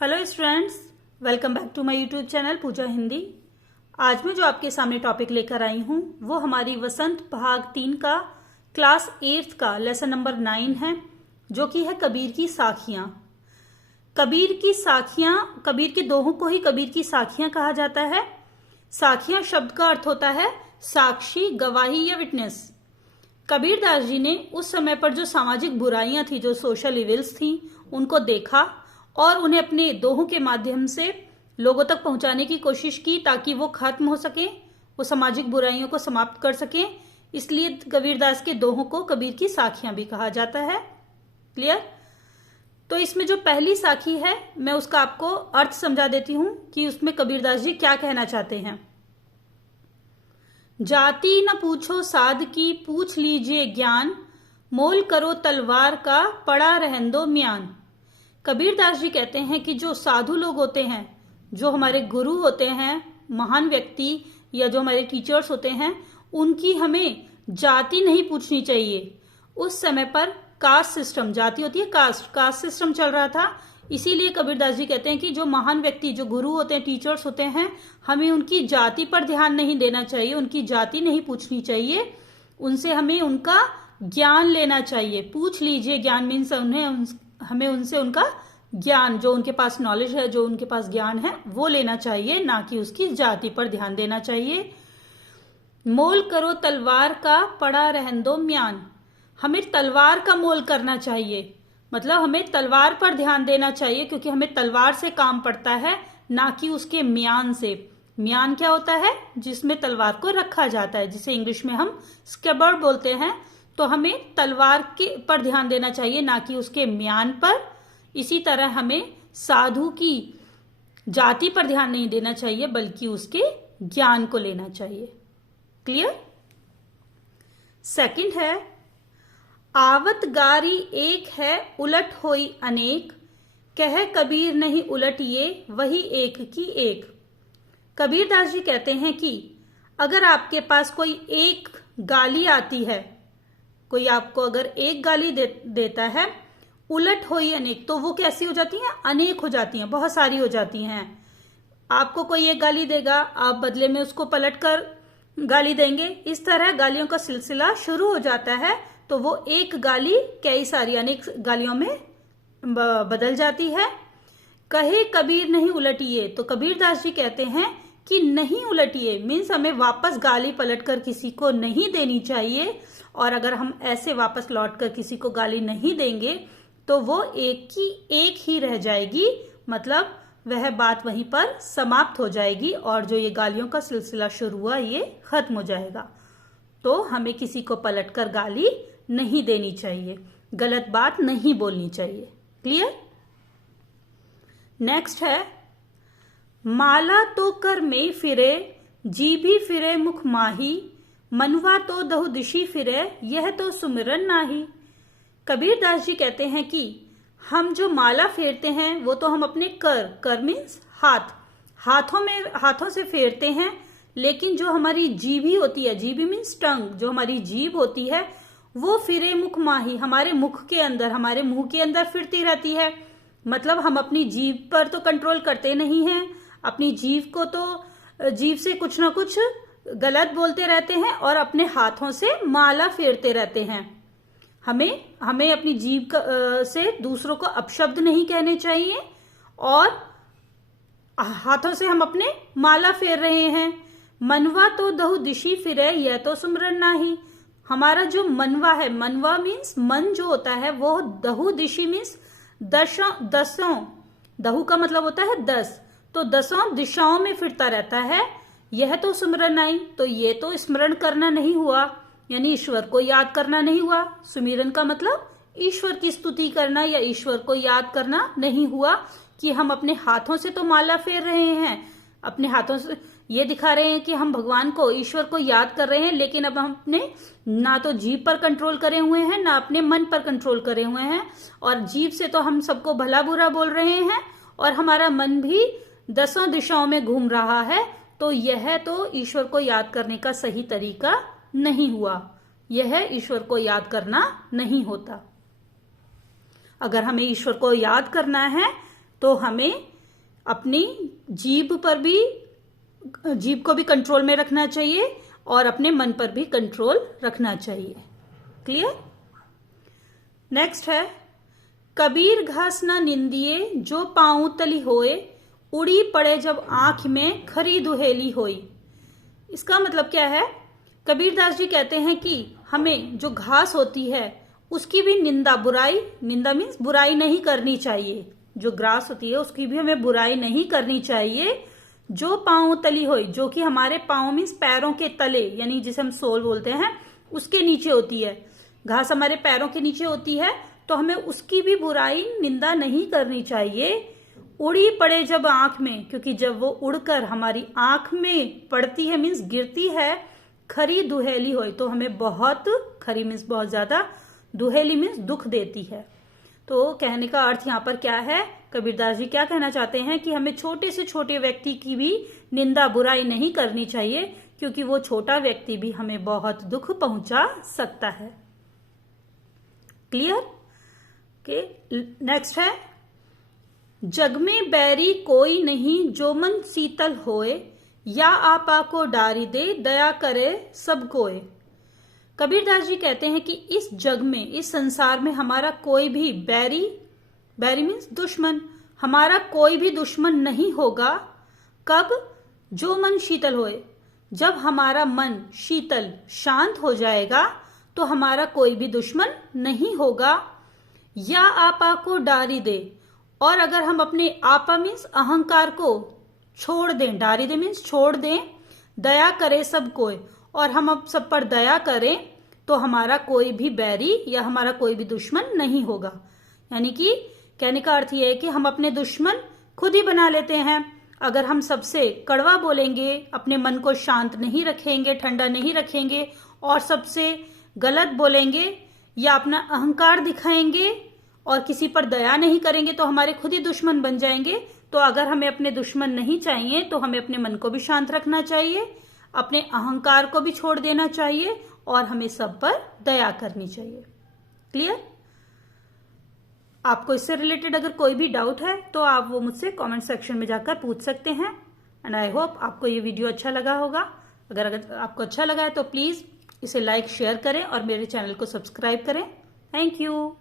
Hello students, welcome back to my YouTube channel Pooja Hindi. आज मैं जो आपके सामने टॉपिक लेकर आई हूँ वो हमारी वसंत भाग 3 का क्लास 8 का लेसन नंबर 9 है, जो कि है कबीर की साखियां। कबीर की साखियां, कबीर के दोहों को ही कबीर की साखियां कहा जाता है। साखियां शब्द का अर्थ होता है साक्षी, गवाही या विटनेस। कबीरदास जी ने उस समय पर जो सामाजिक बुराइयां थी, जो सोशल इविल्स थी, उनको देखा और उन्हें अपने दोहों के माध्यम से लोगों तक पहुंचाने की कोशिश की ताकि वो खत्म हो सके, वो सामाजिक बुराइयों को समाप्त कर सके। इसलिए कबीरदास के दोहों को कबीर की साखियां भी कहा जाता है। क्लियर? तो इसमें जो पहली साखी है मैं उसका आपको अर्थ समझा देती हूं कि उसमें कबीरदास जी क्या कहना चाहते हैं। जाति न पूछो साध की, पूछ लीजिए ज्ञान, मोल करो तलवार का, पड़ा रहन दो म्यान। कबीरदास जी कहते हैं कि जो साधु लोग होते हैं, जो हमारे गुरु होते हैं, महान व्यक्ति या जो हमारे टीचर्स होते हैं, उनकी हमें जाति नहीं पूछनी चाहिए। उस समय पर कास्ट सिस्टम, जाति होती है कास्ट सिस्टम चल रहा था। इसीलिए कबीरदास जी कहते हैं कि जो महान व्यक्ति, जो गुरु होते हैं, टीचर्स होते हैं, हमें उनकी जाति पर ध्यान नहीं देना चाहिए, उनकी जाति नहीं पूछनी चाहिए, उनसे हमें उनका ज्ञान लेना चाहिए। पूछ लीजिए ज्ञान मीन्स हमें उनसे उनका ज्ञान, जो उनके पास नॉलेज है, जो उनके पास ज्ञान है, वो लेना चाहिए, ना कि उसकी जाति पर ध्यान देना चाहिए। मोल करो तलवार का, पड़ा रहन दो म्यान। हमें तलवार का मोल करना चाहिए, मतलब हमें तलवार पर ध्यान देना चाहिए, क्योंकि हमें तलवार से काम पड़ता है, ना कि उसके म्यान से। म्यान क्या होता है? जिसमें तलवार को रखा जाता है, जिसे इंग्लिश में हम स्कैबर्ड बोलते हैं। तो हमें तलवार के पर ध्यान देना चाहिए, ना कि उसके म्यान पर। इसी तरह हमें साधु की जाति पर ध्यान नहीं देना चाहिए, बल्कि उसके ज्ञान को लेना चाहिए। क्लियर? सेकंड है, आवत गारी एक है, उलट होई अनेक, कह कबीर नहीं उलट ये, वही एक की एक। कबीरदास जी कहते हैं कि अगर आपके पास कोई एक गाली आती है, कोई आपको अगर एक गाली देता है, उलट होई अनेक, तो वो कैसी हो जाती हैं? अनेक हो जाती हैं, बहुत सारी हो जाती हैं। आपको कोई एक गाली देगा, आप बदले में उसको पलट कर गाली देंगे, इस तरह गालियों का सिलसिला शुरू हो जाता है। तो वो एक गाली कई सारी अनेक गालियों में बदल जाती है। कहे कबीर नहीं उलटिए, तो कबीरदास जी कहते हैं कि नहीं उलटिए मीन्स हमें वापस गाली पलटकर किसी को नहीं देनी चाहिए। और अगर हम ऐसे वापस लौटकर किसी को गाली नहीं देंगे तो वो एक की एक ही रह जाएगी, मतलब वह बात वहीं पर समाप्त हो जाएगी और जो ये गालियों का सिलसिला शुरू हुआ ये खत्म हो जाएगा। तो हमें किसी को पलटकर गाली नहीं देनी चाहिए, गलत बात नहीं बोलनी चाहिए। क्लियर? नेक्स्ट है, माला तो कर में फिरे, जी भी फिरे मुख माही, मनवा तो दहु दिशी फिरे, यह तो सुमिरन नाही। कबीरदास जी कहते हैं कि हम जो माला फेरते हैं वो तो हम अपने कर मीन्स हाथों से फेरते हैं, लेकिन जो हमारी जीभी होती है, जीभी मीन्स टंग, जो हमारी जीभ होती है, वो फिरे मुख माही, हमारे मुख के अंदर, हमारे मुंह के अंदर फिरती रहती है। मतलब हम अपनी जीभ पर तो कंट्रोल करते नहीं हैं, अपनी जीभ से कुछ ना कुछ गलत बोलते रहते हैं और अपने हाथों से माला फेरते रहते हैं। हमें अपनी जीभ से दूसरों को अपशब्द नहीं कहने चाहिए और हाथों से हम अपने माला फेर रहे हैं। मनवा तो दहु दिशी फिरे, यह तो सुमरन नाही। हमारा जो मनवा है, मनवा मीन्स मन जो होता है, वो दहु दिशी मीन्स दसों, दहु का मतलब होता है 10, तो 10 दिशाओं में फिरता रहता है। यह तो सुमिरन नहीं, तो ये तो स्मरण करना नहीं हुआ, यानी ईश्वर को याद करना नहीं हुआ। सुमिरन का मतलब ईश्वर की स्तुति करना या ईश्वर को याद करना नहीं हुआ, कि हम अपने हाथों से तो माला फेर रहे हैं, अपने हाथों से ये दिखा रहे हैं कि हम भगवान को, ईश्वर को याद कर रहे हैं, लेकिन अब हम अपने ना तो जीभ पर कंट्रोल करे हुए हैं, ना अपने मन पर कंट्रोल करे हुए हैं। और जीभ से तो हम सबको भला बुरा बोल रहे हैं और हमारा मन भी 10 दिशाओं में घूम रहा है। तो यह तो ईश्वर को याद करने का सही तरीका नहीं हुआ, यह ईश्वर को याद करना नहीं होता। अगर हमें ईश्वर को याद करना है तो हमें अपनी जीभ को भी कंट्रोल में रखना चाहिए और अपने मन पर भी कंट्रोल रखना चाहिए। क्लियर? नेक्स्ट है, कबीर घास ना निंदिए जो पाँव तली होए, उड़ी पड़े जब आंख में खरी दुहेली होई। इसका मतलब क्या है? कबीरदास जी कहते हैं कि हमें जो घास होती है उसकी भी निंदा मीन्स बुराई नहीं करनी चाहिए। जो ग्रास होती है उसकी भी हमें बुराई नहीं करनी चाहिए। जो पाँव तली होई, जो कि हमारे पाँव मीन्स पैरों के तले, यानी जिसे हम सोल बोलते हैं, उसके नीचे होती है। घास हमारे पैरों के नीचे होती है, तो हमें उसकी भी बुराई निंदा नहीं करनी चाहिए। उड़ी पड़े जब आंख में, क्योंकि जब वो उड़कर हमारी आंख में पड़ती है मीन्स गिरती है, खरी दुहेली होई, तो हमें बहुत, खरी मीन्स बहुत ज्यादा, दुहेली मीन्स दुख देती है। तो कहने का अर्थ यहाँ पर क्या है? कबीरदास जी क्या कहना चाहते हैं कि हमें छोटे से छोटे व्यक्ति की भी निंदा बुराई नहीं करनी चाहिए, क्योंकि वो छोटा व्यक्ति भी हमें बहुत दुख पहुंचा सकता है। क्लियर? ओके, नेक्स्ट है, जग में बैरी कोई नहीं जो मन शीतल होए, या आपा को डारी दे दया करे सब कोय। कबीरदास जी कहते हैं कि इस जग में, इस संसार में हमारा कोई भी बैरी मीन्स दुश्मन, हमारा कोई भी दुश्मन नहीं होगा। कब? जो मन शीतल होए, जब हमारा मन शीतल शांत हो जाएगा तो हमारा कोई भी दुश्मन नहीं होगा। या आपा को डारी दे, और अगर हम अपने आपा मीन्स अहंकार को छोड़ दें, डारी दे मीन्स छोड़ दें, दया करे सब कोई, और हम अब सब पर दया करें, तो हमारा कोई भी बैरी या हमारा कोई भी दुश्मन नहीं होगा। यानी कि कहने का अर्थ यह है कि हम अपने दुश्मन खुद ही बना लेते हैं। अगर हम सबसे कड़वा बोलेंगे, अपने मन को शांत नहीं रखेंगे, ठंडा नहीं रखेंगे, और सबसे गलत बोलेंगे या अपना अहंकार दिखाएंगे और किसी पर दया नहीं करेंगे, तो हमारे खुद ही दुश्मन बन जाएंगे। तो अगर हमें अपने दुश्मन नहीं चाहिए तो हमें अपने मन को भी शांत रखना चाहिए, अपने अहंकार को भी छोड़ देना चाहिए, और हमें सब पर दया करनी चाहिए। क्लियर? आपको इससे रिलेटेड अगर कोई भी डाउट है तो आप वो मुझसे कमेंट सेक्शन में जाकर पूछ सकते हैं। एंड आई होप आपको ये वीडियो अच्छा लगा होगा। अगर आपको अच्छा लगा है तो प्लीज इसे लाइक शेयर करें और मेरे चैनल को सब्सक्राइब करें। Thank you.